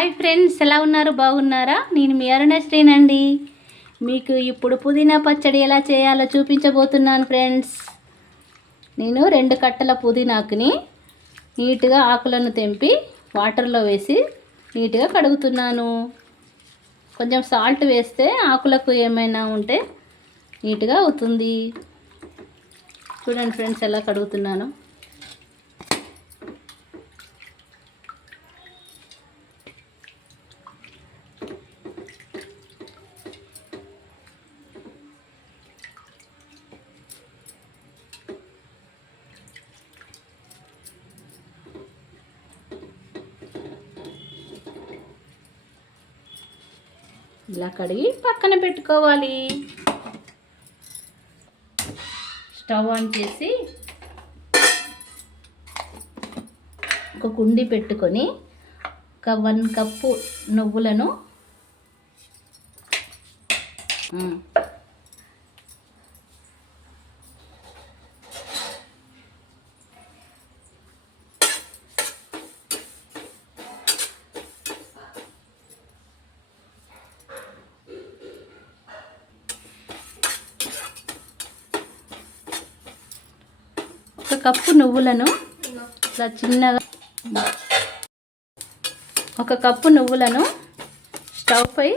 Hi friends ఎలా ఉన్నారు? బాగున్నారా? నేను మీ అరుణశ్రీనండి. మీకు ఇప్పుడు పుదీనా పచ్చడి ఎలా చేయాలో చూపించబోతున్నాను ఫ్రెండ్స్. నేను రెండు కట్టల పుదీనాకుని నీట్గా ఆకులను తెంపి వాటర్లో వేసి నీట్గా కడుగుతున్నాను. కొంచెం సాల్ట్ వేస్తే ఆకులకు ఏమైనా ఉంటే నీట్గా అవుతుంది. చూడండి ఫ్రెండ్స్ ఎలా కడుగుతున్నాను. ఇలా కడిగి పక్కన పెట్టుకోవాలి. స్టవ్ ఆన్ చేసి ఒక కుండి పెట్టుకొని ఒక వన్ కప్పు నువ్వులను ఒక కప్పు నువ్వులను ఇలా చిన్నగా ఒక కప్పు నువ్వులను స్టవ్ పై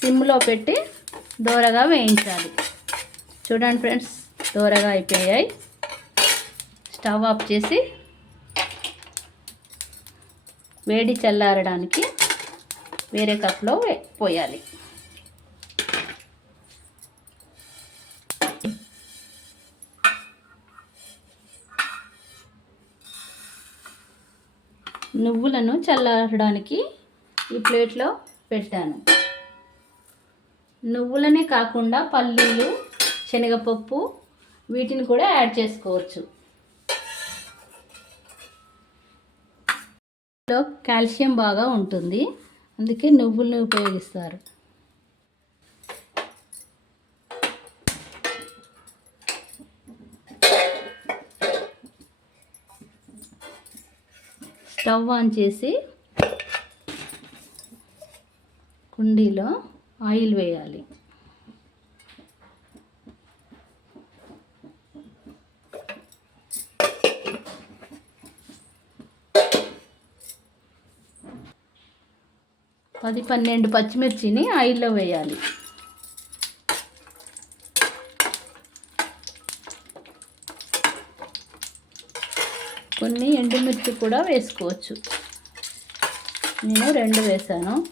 సిమ్లో పెట్టి దోరగా వేయించాలి. చూడండి ఫ్రెండ్స్ దోరగా అయిపోయాయి. స్టవ్ ఆఫ్ చేసి వేడి చల్లారడానికి వేరే కప్లో పోయాలి. నువ్వులను చల్లారడానికి ఈ ప్లేట్లో పెట్టాను. నువ్వులనే కాకుండా పల్లీలు శనగపప్పు వీటిని కూడా యాడ్ చేసుకోవచ్చు. లో కాల్షియం బాగా ఉంటుంది. అందుకే నువ్వులను ఉపయోగిస్తారు. స్టవ్ ఆన్ చేసి కుండీలో ఆయిల్ వేయాలి. పది పన్నెండు పచ్చిమిర్చిని ఆయిల్లో వేయాలి కొన్ని ఎండుమిర్చి కూడా వేసుకోవచ్చు. నేను రెండు వేసాను.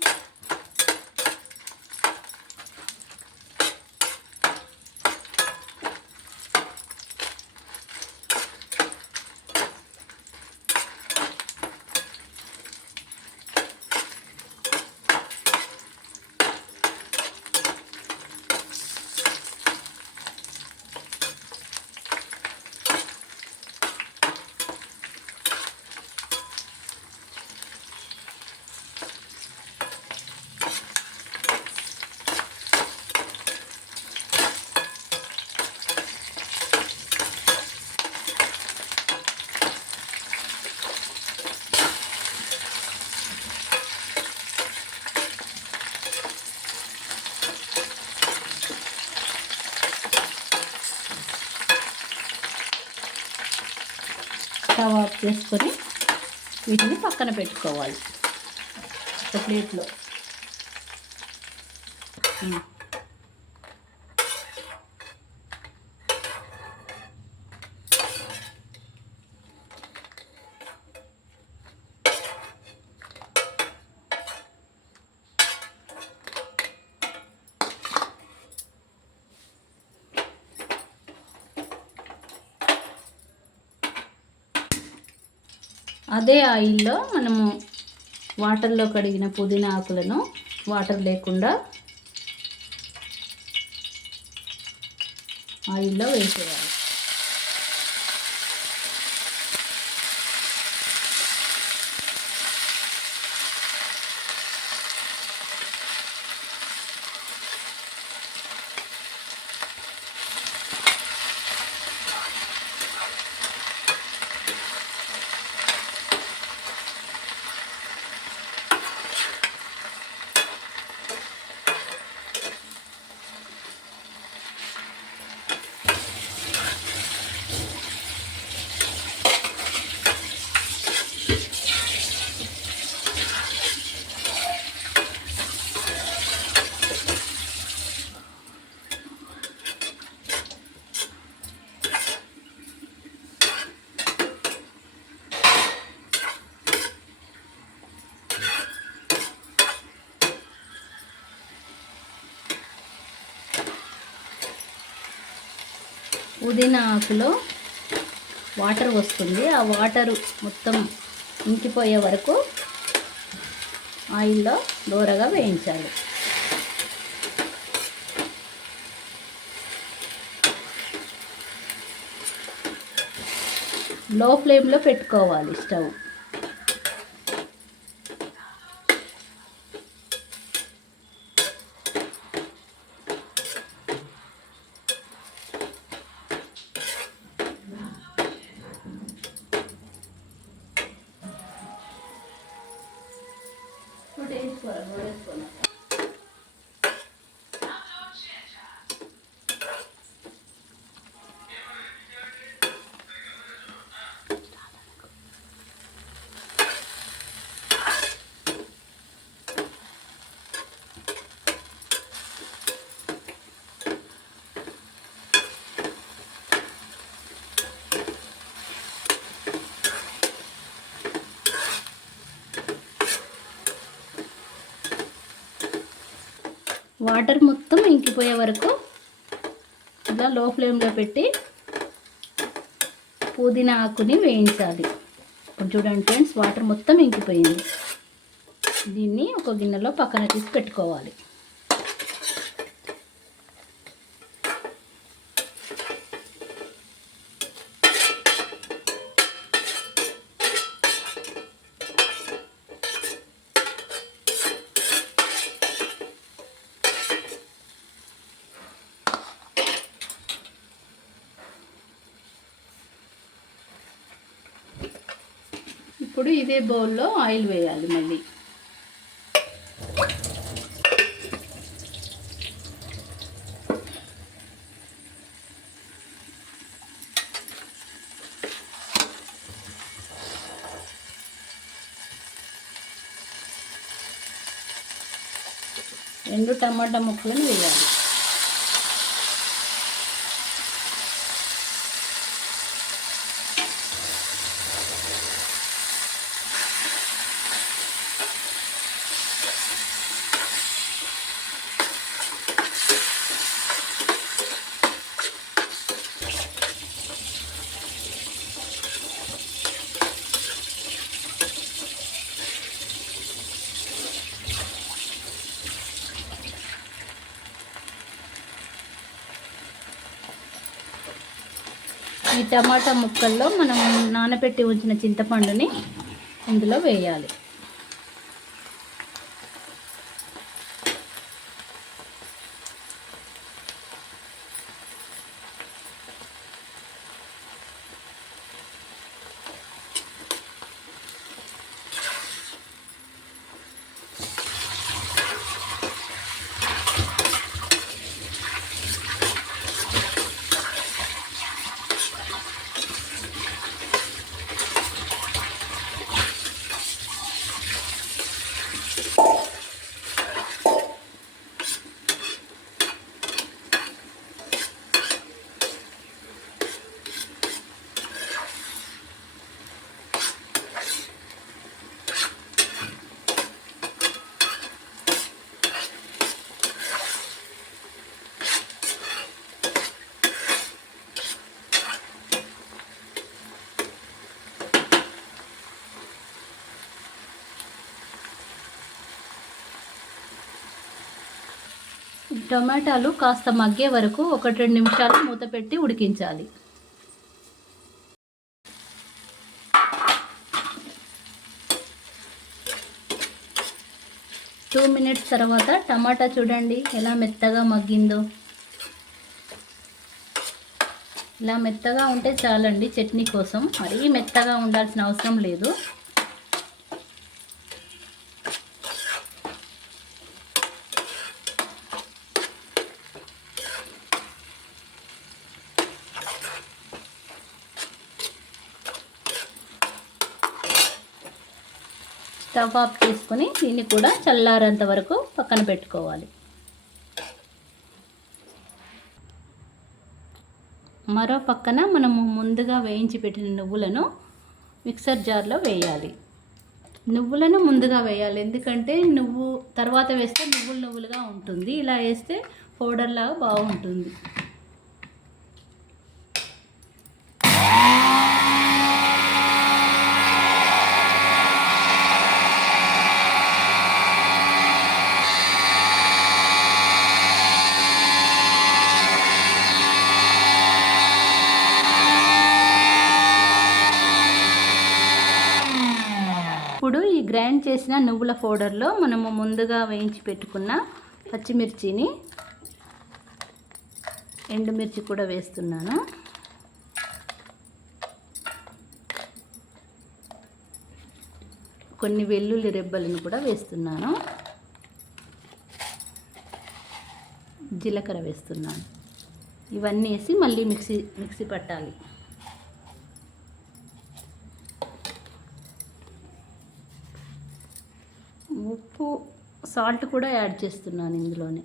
వేసుకొని చేసుకొని వీటిని పక్కన పెట్టుకోవాలి. ఒక ప్లేట్లో. అదే ఆయిల్లో మనము వాటర్లో కడిగిన పుదీనా ఆకులను వాటర్ లేకుండా ఆయిల్లో వేసేయాలి. పుదీనా ఆకులో వాటర్ వస్తుంది. ఆ వాటర్ మొత్తం ఇంకిపోయే వరకు ఆయిల్లో దూరగా వేయించాలి. లో ఫ్లేమ్లో పెట్టుకోవాలి స్టవ్. వాటర్ మొత్తం ఇంకిపోయే వరకు ఇలా లో ఫ్లేమ్లో పెట్టి పుదీనా ఆకుని వేయించాలి. ఇప్పుడు చూడండి ఫ్రెండ్స్ వాటర్ మొత్తం ఇంకిపోయింది. దీన్ని ఒక గిన్నెలో పక్కన తీసి పెట్టుకోవాలి. ఇప్పుడు ఇదే బౌల్లో ఆయిల్ వేయాలి మళ్ళీ. రెండు టమాటా ముక్కలను వేయాలి. టమాటా ముక్కల్లో మనం నానబెట్టి ఉంచిన చింతపండుని ఇందులో వేయాలి. టమాటాలు కాస్త మగ్గే వరకు ఒకటి రెండు నిమిషాలు మూత పెట్టి ఉడికించాలి. టూ మినిట్స్ తర్వాత టమాటా చూడండి ఎలా మెత్తగా మగ్గిందో. ఇలా మెత్తగా ఉంటే చాలండి చట్నీ కోసం. మరీ మెత్తగా ఉండాల్సిన అవసరం లేదు. స్టవ్ ఆఫ్ చేసుకొని దీన్ని కూడా చల్లారేంత వరకు పక్కన పెట్టుకోవాలి. మరో పక్కన మనము ముందుగా వేయించి పెట్టిన నువ్వులను మిక్సర్ జార్లో వేయాలి. నువ్వులను ముందుగా వేయాలి. ఎందుకంటే నువ్వు తర్వాత వేస్తే నువ్వులు నువ్వులుగా ఉంటుంది. ఇలా వేస్తే పౌడర్లాగా బాగుంటుంది. చేసిన నువ్వుల పౌడర్లో మనము ముందుగా వేయించి పెట్టుకున్న పచ్చిమిర్చిని ఎండుమిర్చి కూడా వేస్తున్నాను. కొన్ని వెల్లుల్లి రెబ్బలను కూడా వేస్తున్నాను. జీలకర్ర వేస్తున్నాను. ఇవన్నీ వేసి మళ్ళీ మిక్సీ మిక్సీ పట్టాలి. సాల్ట్ కూడా యాడ్ చేస్తున్నాను ఇందులోనే.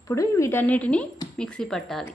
ఇప్పుడు వీటన్నిటిని మిక్సీ పట్టాలి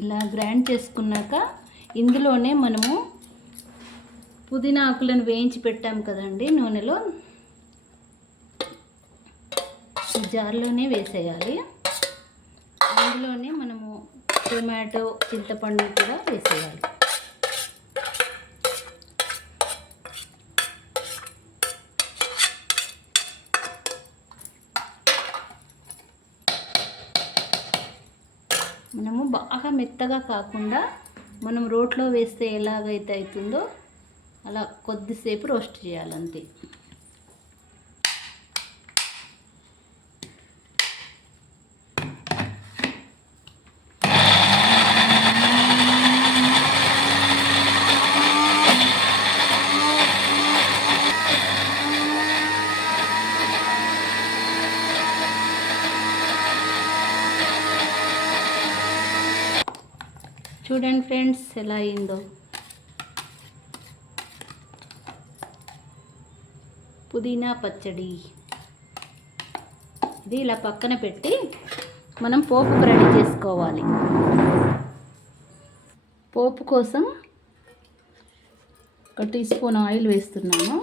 ఇలా గ్రైండ్ చేసుకున్నాక ఇందులోనే మనము పుదీనా ఆకులను వేయించి పెట్టాం కదండి నూనెలో. జార్లోనే వేసేయాలి. అందులోనే మనము టొమాటో చింతపండు కూడా వేసేయాలి. మనము బాగా మెత్తగా కాకుండా మనం రోట్లో వేస్తే ఎలాగైతే అవుతుందో అలా కొద్దిసేపు రోస్ట్ చేయాలంతే. ఫ్రెండ్స్ ఎలా అయిందో. పుదీనా పచ్చడి. ఇది ఇలా పక్కన పెట్టి మనం పోపు రెడీ చేసుకోవాలి. పోపు కోసం ఒక టీ స్పూన్ ఆయిల్ వేస్తున్నాము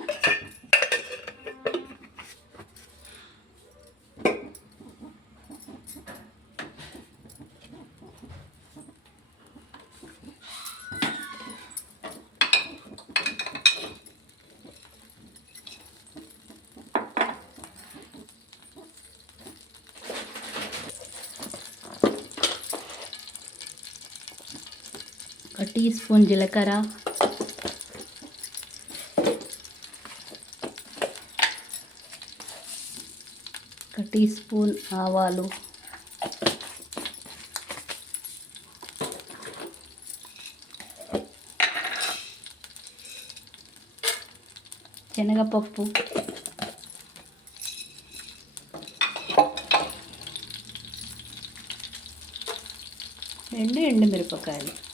స్పూన్ జీలకర్ర. ఒక టీ స్పూన్ ఆవాలు. శనగపప్పు. రెండు ఎండుమిరపకాయలు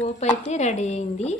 పోపు అయితే రెడీ అయింది.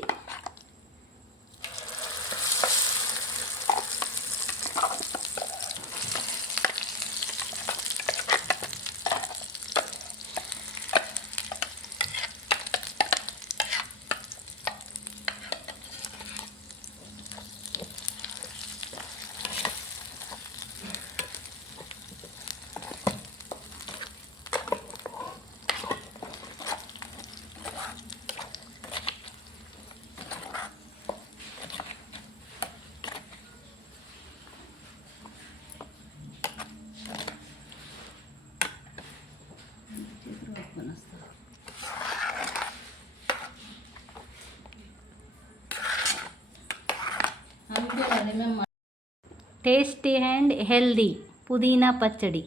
టేస్టీ అండ్ హెల్దీ పుదీనా పచ్చడి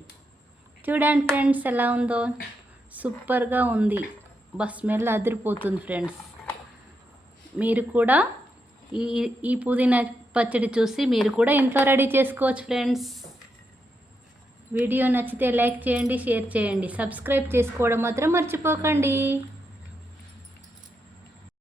చూడండి ఫ్రెండ్స్ ఎలా ఉందో? సూపర్గా ఉంది. బస్ స్మెల్ అదిరిపోతుంది ఫ్రెండ్స్ మీరు కూడా ఈ ఈ పుదీనా పచ్చడి చూసి మీరు కూడా ఇంట్లో రెడీ చేసుకోవచ్చు ఫ్రెండ్స్ వీడియో నచ్చితే లైక్ చేయండి షేర్ చేయండి. సబ్స్క్రైబ్ చేసుకోవడం మాత్రం మర్చిపోకండి.